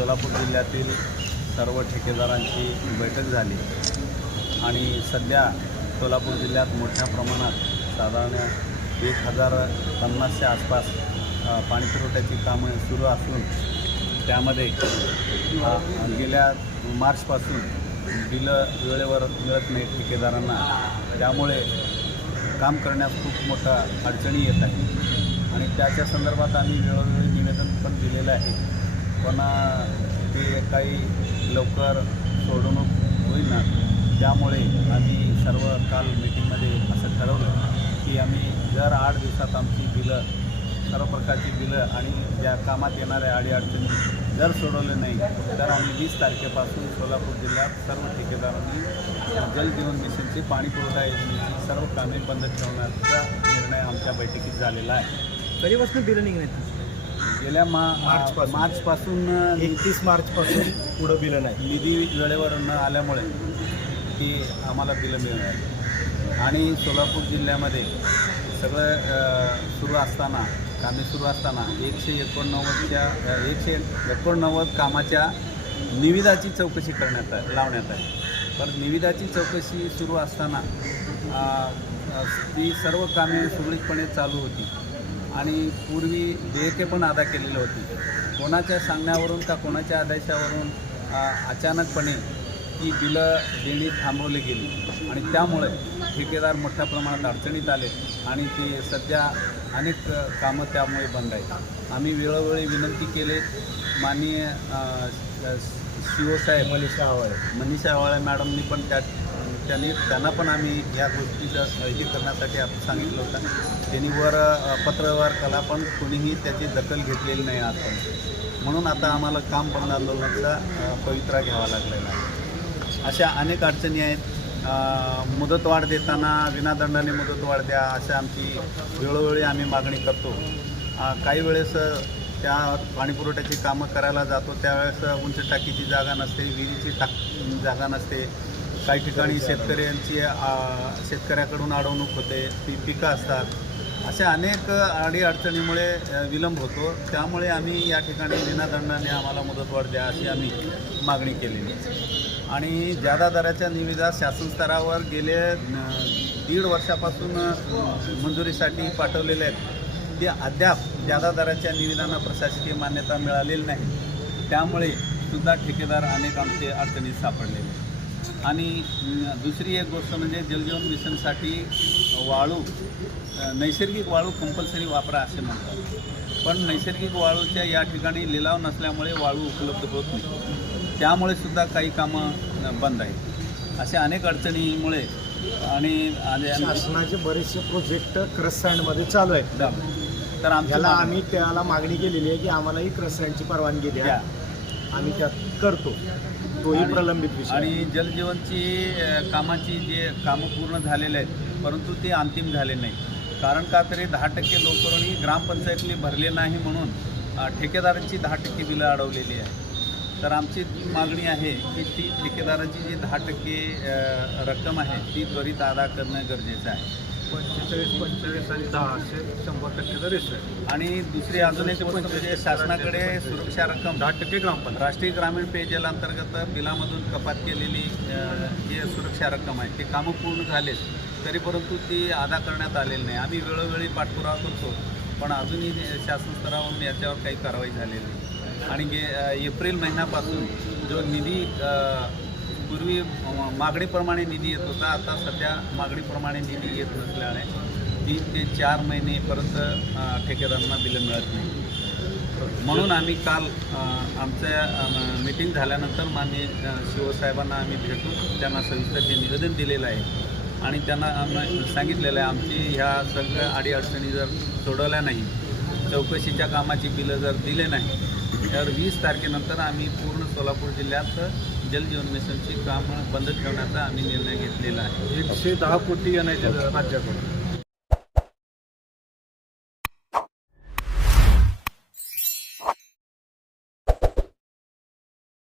सोलापूर जिल्ह्यातील सर्व ठेकेदारांची बैठक झाली. आणि सध्या सोलापूर जिल्ह्यात मोठ्या प्रमाणात साधारण एक हजार पन्नासच्या आसपास पाणीपुरवठ्याची कामं सुरू असून त्यामध्ये गेल्या मार्चपासून बिलं वेळेवर मिळत नाही ठेकेदारांना. त्यामुळे काम करण्यास खूप मोठा अडचणी येत आहे. आणि त्याच्या संदर्भात आम्ही वेळोवेळी निवेदन पण दिलेलं आहे. पण ते काही लवकर सोडवणूक होईना त्यामुळे आम्ही सर्व काल मीटिंगमध्ये असं ठरवलं की आम्ही जर आठ दिवसात आमची बिलं सर्व प्रकारची बिलं आणि ज्या कामात येणाऱ्या अडीअडचणी जर सोडवले नाही तर आम्ही वीस तारखेपासून सोलापूर जिल्ह्यात सर्व ठेकेदारांनी जल जीवन मिशनची पाणी पुरवठा योजनेची सर्व कामे बंद ठेवण्याचा निर्णय आमच्या बैठकीत झालेला आहे. कधीपासून बिलं निघण्याची गेल्या मा मार्चपासून. मार्चपासून एकतीस मार्चपासून पुढं बिलं नाही. निधी वेळेवर न आल्यामुळे ती आम्हाला बिलं मिळणार आणि सोलापूर जिल्ह्यामध्ये सगळं सुरू असताना कामे सुरू असताना एकशे एकोणनव्वदच्या एकशे एकोणनव्वद कामाच्या निविदाची चौकशी करण्यात आहे लावण्यात आहे पण निविदाची चौकशी सुरू असताना ती सर्व कामे सुरळीतपणे चालू होती. आणि पूर्वी देयके पण अदा केलेली होती कोणाच्या सांगण्यावरून का कोणाच्या आदेशावरून अचानकपणे ही बिलं देणी थांबवली गेली आणि त्यामुळे ठेकेदार मोठ्या प्रमाणात अडचणीत आले आणि ते सध्या अनेक कामं त्यामुळे बंद आहेत आम्ही वेळोवेळी विनंती केले माननीय सी ओ साहेब मनीषा आवाळे मनीषा आवाळे मॅडमनी पण त्या त्यांनी त्यांना पण आम्ही या गोष्टीचं हे करण्यासाठी आपण सांगितलं होतं. त्यांनी वर पत्रव्यवहार कला पण कोणीही त्याची दखल घेतलेली नाही आजपर्यंत. म्हणून आता आम्हाला काम बंद आंदोलनाचा पवित्रा घ्यावा लागलेला आहे. अशा अनेक अडचणी आहेत. मुदतवाढ देताना विनादंडाने मुदतवाढ द्या अशा आमची वेळोवेळी आम्ही मागणी करतो. काही वेळेस त्या पाणीपुरवठ्याची कामं करायला जातो त्यावेळेस उंच टाकीची जागा नसते विहिरीची टाक जागा नसते. काही ठिकाणी शेतकऱ्यांची शेतकऱ्याकडून अडवणूक होते ती पिकं असतात. अशा अनेक अडीअडचणीमुळे विलंब होतो. त्यामुळे आम्ही या ठिकाणी विनादंडाने आम्हाला मुदतवाढ द्या अशी आम्ही मागणी केलेली आहे. आणि जादा दराच्या निविदा शासन स्तरावर गेले दीड वर्षापासून मंजुरीसाठी पाठवलेले आहेत. ते अद्याप जादा दराच्या निविदांना प्रशासकीय मान्यता मिळालेली नाही. त्यामुळे सुद्धा ठेकेदार अनेक आमचे अडचणीत सापडलेले आहेत. आणि दुसरी एक गोष्ट म्हणजे जलजीवन मिशनसाठी वाळू नैसर्गिक वाळू कंपल्सरी वापरा असे म्हणतात. पण नैसर्गिक वाळूच्या या ठिकाणी लिलाव नसल्यामुळे वाळू उपलब्ध होत नाही. त्यामुळे सुद्धा काही कामं बंद आहेत. अशा अनेक अडचणीमुळे आणि शासनाचे बरेचसे प्रोजेक्ट क्रस्सँडमध्ये चालू आहेत. तर आमच्या याला आम्ही त्याला मागणी केलेली आहे की आम्हाला ही क्रस्सँडची परवानगी द्या. आम्ही त्यात करतो. तोही प्रलंबित विषय. आणि जलजीवनची कामाची जे कामं पूर्ण झालेले आहेत परंतु ते अंतिम झाले नाही कारण का तरी दहा टक्के लोकांनी ग्रामपंचायतली भरले नाही म्हणून ठेकेदारांची दहा टक्के बिलं अडवलेली आहे तर आमची मागणी आहे की ती ठेकेदाराची जी दहा टक्के रक्कम आहे ती त्वरित अदा करणं गरजेचं आहे. पंचेचाळीस पंचेचाळीस आणि दहा असे शंभर टक्केचा रेशो आहे. आणि दुसरी अजून एक गोष्ट म्हणजे शासनाकडे सुरक्षा रक्कम दहा टक्के ग्रामपंचायत. राष्ट्रीय ग्रामीण पेयजल अंतर्गत बिलामधून कपात केलेली जी सुरक्षा रक्कम आहे ते कामं पूर्ण झालेत. तरी परंतु ती अदा करण्यात आलेली नाही. आम्ही वेळोवेळी पाठपुरावा करतो पण अजूनही शासन स्तरावरून याच्यावर काही कारवाई झालेली नाही. आणि गे एप्रिल महिन्यापासून जो निधी पूर्वी मागणीप्रमाणे निधी येत होता. आता सध्या मागणीप्रमाणे निधी येत नसल्याने तीन ते चार महिनेपर्यंत ठेकेदारांना बिलं मिळत नाही. म्हणून आम्ही काल आमच्या मिटिंग झाल्यानंतर माननीय शिवसाहेबांना आम्ही भेटून त्यांना सविस्तर हे निवेदन दिलेलं आहे. आणि त्यांना आम्ही सांगितलेलं आहे आमची ह्या सगळ्या अडीअडचणी जर सोडवल्या नाही चौकशीच्या कामाची बिलं जर दिले नाही तर वीस तारखेनंतर आम्ही पूर्ण सोलापूर जिल्ह्यात जलजीवन मिशनची कामं बंद ठेवण्याचा आम्ही निर्णय घेतलेला आहे. एकशे दहा कोटी येण्याचे राज्याकडून.